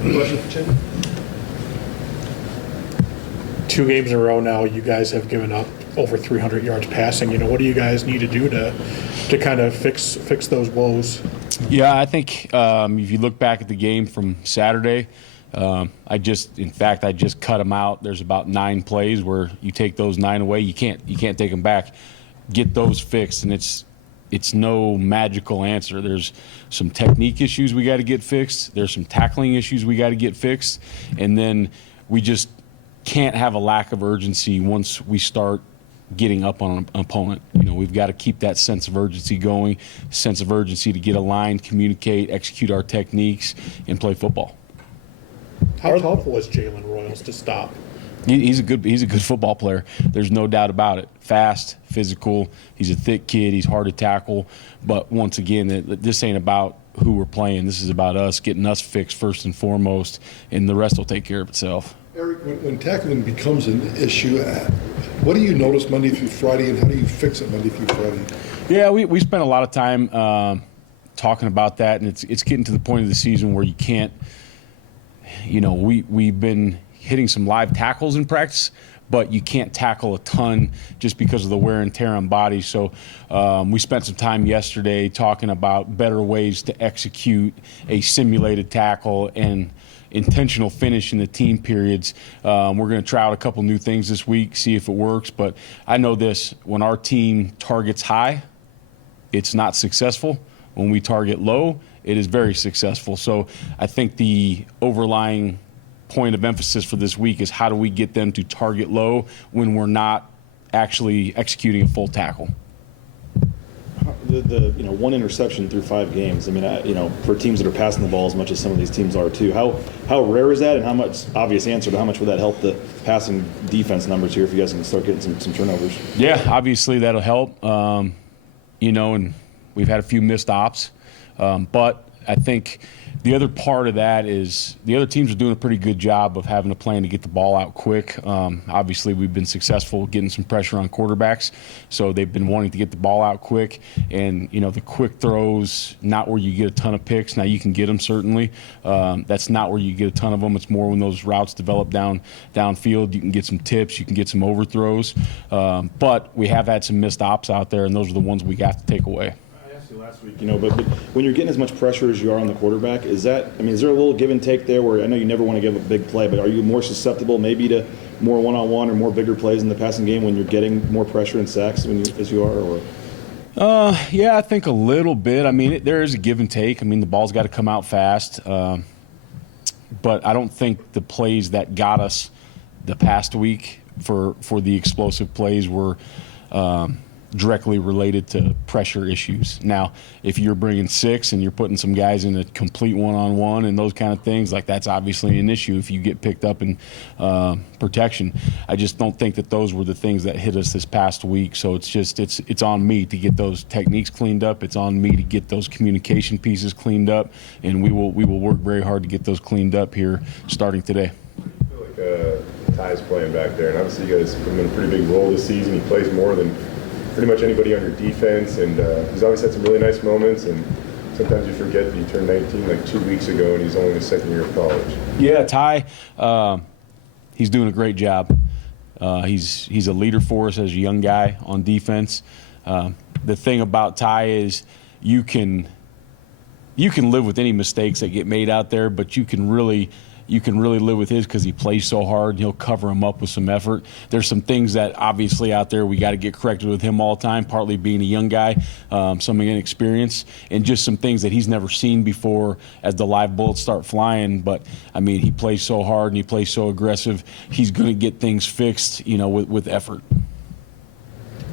Question for Chin? 2 games in a row now, you guys have given up over 300 yards passing. What do you guys need to do to kind of fix those woes? Yeah, I think if you look back at the game from Saturday, I just cut them out. There's about 9 plays where you take those 9 away. You can't take them back. Get those fixed, and it's no magical answer. There's some technique issues we got to get fixed. There's some tackling issues we got to get fixed, and then we just can't have a lack of urgency once we start getting up on an opponent. We've got to keep that sense of urgency going, sense of urgency to get aligned, communicate, execute our techniques, and play football. How tough was Jalen Royals to stop? He's a good football player. There's no doubt about it. Fast, physical. He's a thick kid. He's hard to tackle. But once again, this ain't about who we're playing. This is about us getting us fixed first and foremost, and the rest will take care of itself. Erik, when tackling becomes an issue, what do you notice Monday through Friday, and how do you fix it Monday through Friday? Yeah, we spent a lot of time talking about that, and it's getting to the point of the season where you can't. We've been hitting some live tackles in practice, but you can't tackle a ton just because of the wear and tear on bodies. So we spent some time yesterday talking about better ways to execute a simulated tackle and intentional finish in the team periods. We're going to try out a couple new things this week, see if it works. But I know this, when our team targets high, it's not successful. When we target low, it is very successful. So I think the overlying point of emphasis for this week is how do we get them to target low when we're not actually executing a full tackle. The 1 interception through 5 games. I mean, for teams that are passing the ball as much as some of these teams are too, how rare is that, and how much, obvious answer, but how much would that help the passing defense numbers here if you guys can start getting some turnovers? Yeah, obviously that'll help. And we've had a few missed ops, but I think the other part of that is the other teams are doing a pretty good job of having a plan to get the ball out quick. Obviously, we've been successful getting some pressure on quarterbacks, so they've been wanting to get the ball out quick. And, the quick throws, not where you get a ton of picks. Now, you can get them, certainly. That's not where you get a ton of them. It's more when those routes develop downfield. You can get some tips. You can get some overthrows. But we have had some missed ops out there, and those are the ones we have to take away. Last week, but when you're getting as much pressure as you are on the quarterback, is there a little give and take there where I know you never want to give a big play, but are you more susceptible maybe to more one-on-one or more bigger plays in the passing game when you're getting more pressure and sacks as you are? Or? Yeah, I think a little bit. There is a give and take. The ball's got to come out fast. But I don't think the plays that got us the past week for the explosive plays were directly related to pressure issues. Now, if you're bringing 6 and you're putting some guys in a complete one-on-one and those kind of things, that's obviously an issue if you get picked up in protection. I just don't think that those were the things that hit us this past week. So it's on me to get those techniques cleaned up. It's on me to get those communication pieces cleaned up, and we will work very hard to get those cleaned up here starting today. I feel like Ty's playing back there, and obviously you guys put him in a pretty big role this season. He plays more than pretty much anybody on your defense, and he's always had some really nice moments, and sometimes you forget that he turned 19 like 2 weeks ago and he's only in his second year of college. Yeah, Ty, he's doing a great job. He's a leader for us as a young guy on defense. The thing about Ty is you can live with any mistakes that get made out there, but you can really live with his because he plays so hard, and he'll cover him up with some effort. There's some things that obviously out there we got to get corrected with him all the time, partly being a young guy, some inexperience, and just some things that he's never seen before as the live bullets start flying. But, he plays so hard and he plays so aggressive. He's going to get things fixed, with effort.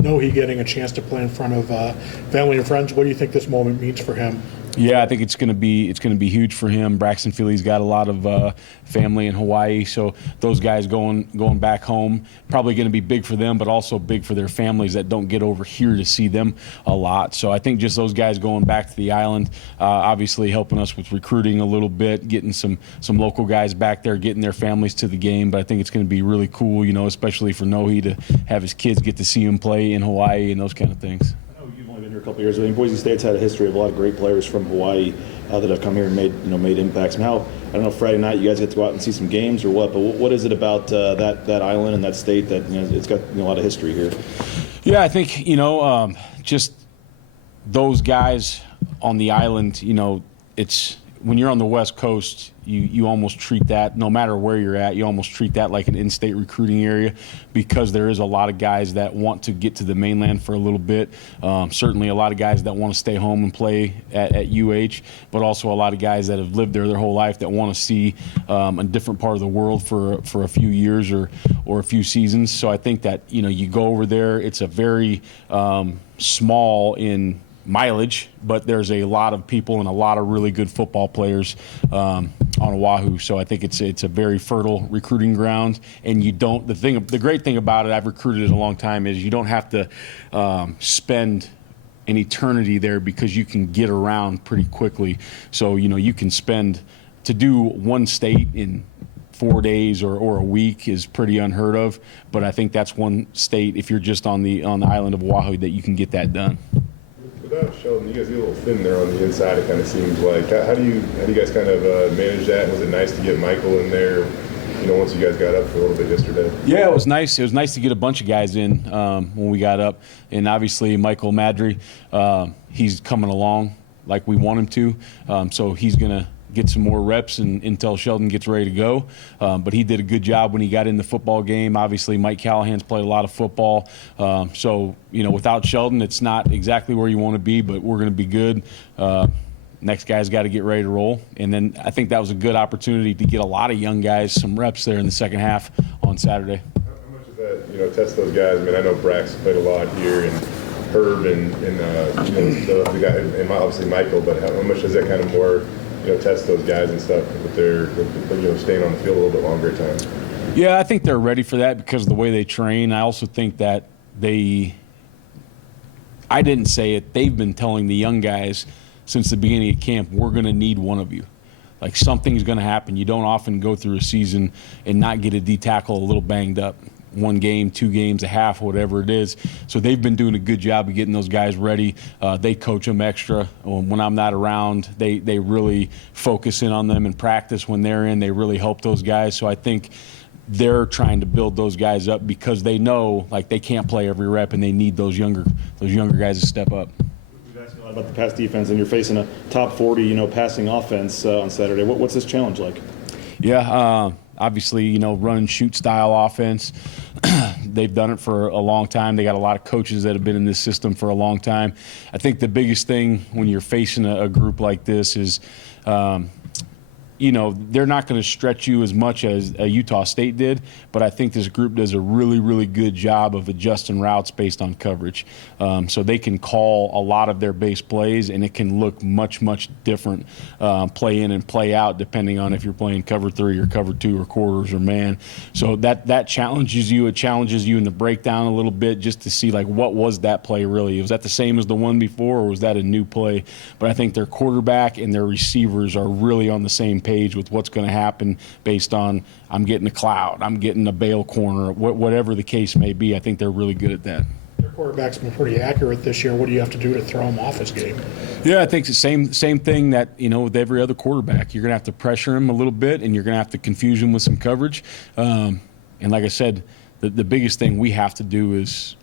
He getting a chance to play in front of family and friends. What do you think this moment means for him? Yeah, I think it's going to be huge for him. Braxton Philly's got a lot of family in Hawaii, so those guys going back home probably going to be big for them, but also big for their families that don't get over here to see them a lot. So I think just those guys going back to the island, obviously helping us with recruiting a little bit, getting some local guys back there, getting their families to the game. But I think it's going to be really cool, especially for Nohe to have his kids get to see him play in Hawaii and those kind of things. You've only been here a couple of years. I think Boise State's had a history of a lot of great players from Hawaii that have come here and made impacts. And how, I don't know, Friday night you guys get to go out and see some games or what, but what is it about that island and that state that it's got a lot of history here? Yeah, I think just those guys on the island. It's when you're on the West Coast, you almost treat that, no matter where you're at, you almost treat that like an in-state recruiting area, because there is a lot of guys that want to get to the mainland for a little bit. Certainly a lot of guys that want to stay home and play at UH, but also a lot of guys that have lived there their whole life that want to see a different part of the world for a few years or a few seasons. So I think that, you go over there, it's a very small in mileage, but there's a lot of people and a lot of really good football players on Oahu. So I think it's a very fertile recruiting ground. And the great thing about it, I've recruited it a long time, is you don't have to spend an eternity there, because you can get around pretty quickly. So you can to do one state in 4 days or a week is pretty unheard of. But I think that's one state, if you're just on the island of Oahu, that you can get that done. Without Sheldon, you guys get a little thin there on the inside, it kind of seems like. How do you guys kind of manage that? And was it nice to get Michael in there, once you guys got up for a little bit yesterday? Yeah, it was nice. It was nice to get a bunch of guys in when we got up. And obviously Michael Madry, he's coming along like we want him to. So he's going to get some more reps until Sheldon gets ready to go. But he did a good job when he got in the football game. Obviously, Mike Callahan's played a lot of football. So, without Sheldon, it's not exactly where you want to be, but we're going to be good. Next guy's got to get ready to roll. And then I think that was a good opportunity to get a lot of young guys some reps there in the second half on Saturday. How much is that, test those guys? I mean, I know Brax played a lot here, and Herb and the guy, and obviously Michael, but how much does that kind of more test those guys and stuff with their staying on the field a little bit longer at times? Yeah, I think they're ready for that because of the way they train. I also think that I didn't say it, they've been telling the young guys since the beginning of camp, we're going to need one of you. Like, something's going to happen. You don't often go through a season and not get a D tackle a little banged up. 1 game, 2 games, a half, whatever it is. So they've been doing a good job of getting those guys ready. They coach them extra. When I'm not around, they really focus in on them in practice. When they're in, they really help those guys. So I think they're trying to build those guys up because they know, like, they can't play every rep, and they need those younger guys to step up. We've asked you a lot about the pass defense, and you're facing a top 40, passing offense on Saturday. What's this challenge like? Yeah, obviously, run and shoot style offense. They've done it for a long time. They got a lot of coaches that have been in this system for a long time. I think the biggest thing when you're facing a group like this is, they're not going to stretch you as much as Utah State did, but I think this group does a really, really good job of adjusting routes based on coverage. So they can call a lot of their base plays, and it can look much, much different play in and play out depending on if you're playing cover 3 or cover 2 or quarters or man. So that challenges you. It challenges you in the breakdown a little bit just to see, like, what was that play really? Was that the same as the one before, or was that a new play? But I think their quarterback and their receivers are really on the same page with what's going to happen based on, I'm getting a cloud, I'm getting a bail corner, whatever the case may be. I think they're really good at that. Your quarterback's been pretty accurate this year. What do you have to do to throw him off his game? Yeah, I think it's the same thing that, with every other quarterback. You're going to have to pressure him a little bit, and you're going to have to confuse him with some coverage. And like I said, the biggest thing we have to do is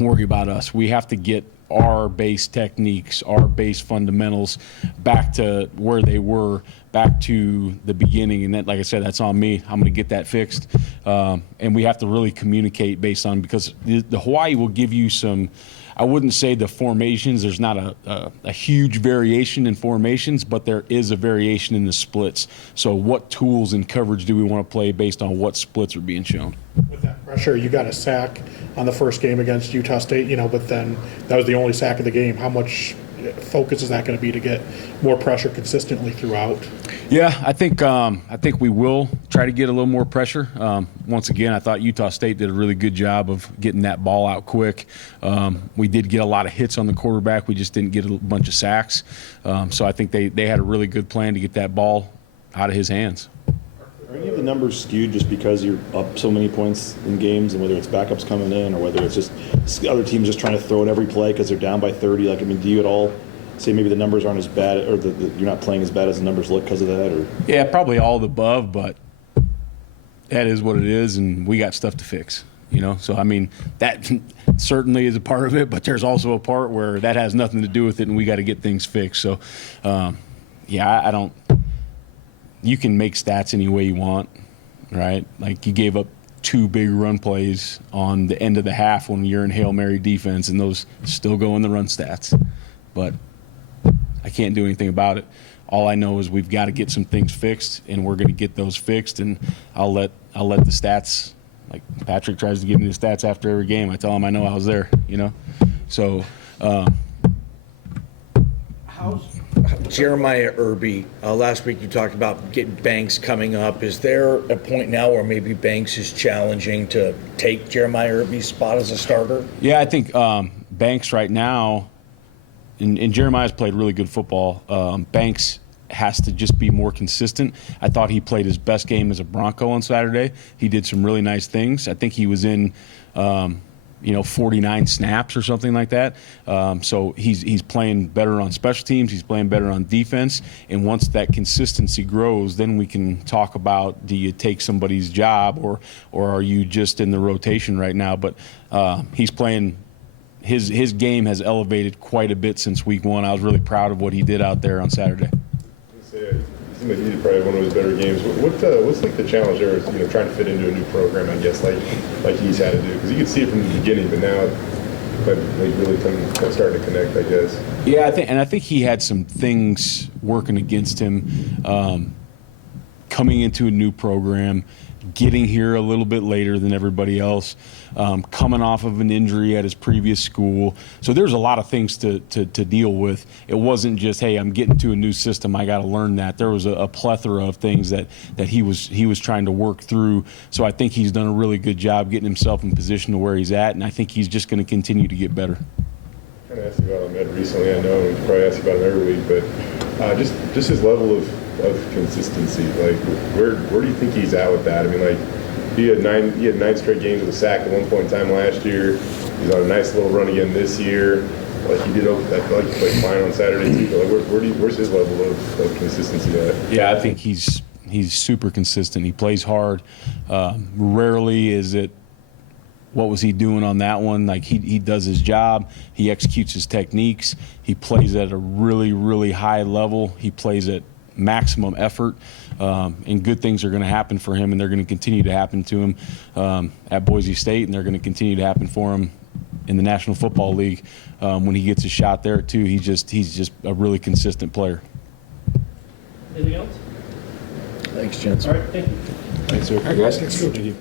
worry about us. We have to get our base techniques, our base fundamentals back to where they were, back to the beginning. And that, like I said, that's on me. I'm going to get that fixed. And we have to really communicate based on, because the Hawaii will give you some, I wouldn't say the formations, there's not a huge variation in formations, but there is a variation in the splits. So what tools and coverage do we want to play based on what splits are being shown? With that pressure, you got a sack on the first game against Utah State, but then that was the only sack of the game. How much focus is that going to be to get more pressure consistently throughout? Yeah, I think we will try to get a little more pressure. Once again, I thought Utah State did a really good job of getting that ball out quick. We did get a lot of hits on the quarterback. We just didn't get a bunch of sacks. So I think they had a really good plan to get that ball out of his hands. Are any of the numbers skewed just because you're up so many points in games, and whether it's backups coming in or whether it's just other teams just trying to throw it every play because they're down by 30? Like, I mean, do you at all say maybe the numbers aren't as bad, or you're not playing as bad as the numbers look because of that? Or Yeah, probably all the above, but that is what it is, and we got stuff to fix. So I mean, that certainly is a part of it, but there's also a part where that has nothing to do with it, and we got to get things fixed. So, yeah, I don't. You can make stats any way you want, right? Like you gave up 2 big run plays on the end of the half when you're in Hail Mary defense, and those still go in the run stats. But I can't do anything about it. All I know is we've got to get some things fixed, and we're going to get those fixed. And I'll let the stats. Like Patrick tries to give me the stats after every game. I tell him I know I was there. So. How's Jeremiah Irby? Last week you talked about getting Banks coming up. Is there a point now where maybe Banks is challenging to take Jeremiah Irby's spot as a starter? Yeah, I think Banks right now, and Jeremiah's played really good football. Banks has to just be more consistent. I thought he played his best game as a Bronco on Saturday. He did some really nice things. I think he was in 49 snaps or something like that. So he's playing better on special teams. He's playing better on defense. And once that consistency grows, then we can talk about, do you take somebody's job or are you just in the rotation right now? But he's playing. His game has elevated quite a bit since week 1. I was really proud of what he did out there on Saturday. It seemed like he did probably one of his better games. What's like the challenge there is trying to fit into a new program, I guess, like he's had to do, because you could see it from the beginning, but now like really starting to connect, I guess. Yeah, I think he had some things working against him, coming into a new program, getting here a little bit later than everybody else, coming off of an injury at his previous school. So there's a lot of things to deal with. It wasn't just, hey, I'm getting to a new system, I got to learn that. There was a plethora of things that he was trying to work through. So I think he's done a really good job getting himself in position to where he's at, and I think he's just going to continue to get better. I kind of asked you about him recently, I know, and we probably ask you about him every week, but just his level of consistency, like where do you think he's at with that? I mean, like he had 9 straight games with a sack at one point in time last year. He's on a nice little run again this year. Like he did, I feel like he played fine on Saturday too. But like where's his level of consistency at? Yeah, I think he's super consistent. He plays hard. Rarely is it, what was he doing on that one? Like he does his job. He executes his techniques. He plays at a really, really high level. He plays at maximum effort, and good things are going to happen for him, and they're going to continue to happen to him at Boise State, and they're going to continue to happen for him in the National Football League when he gets a shot there too. He's just a really consistent player. Anything else? Thanks, gents. All right, thank you. Thanks, sir. Thank you. Thank you.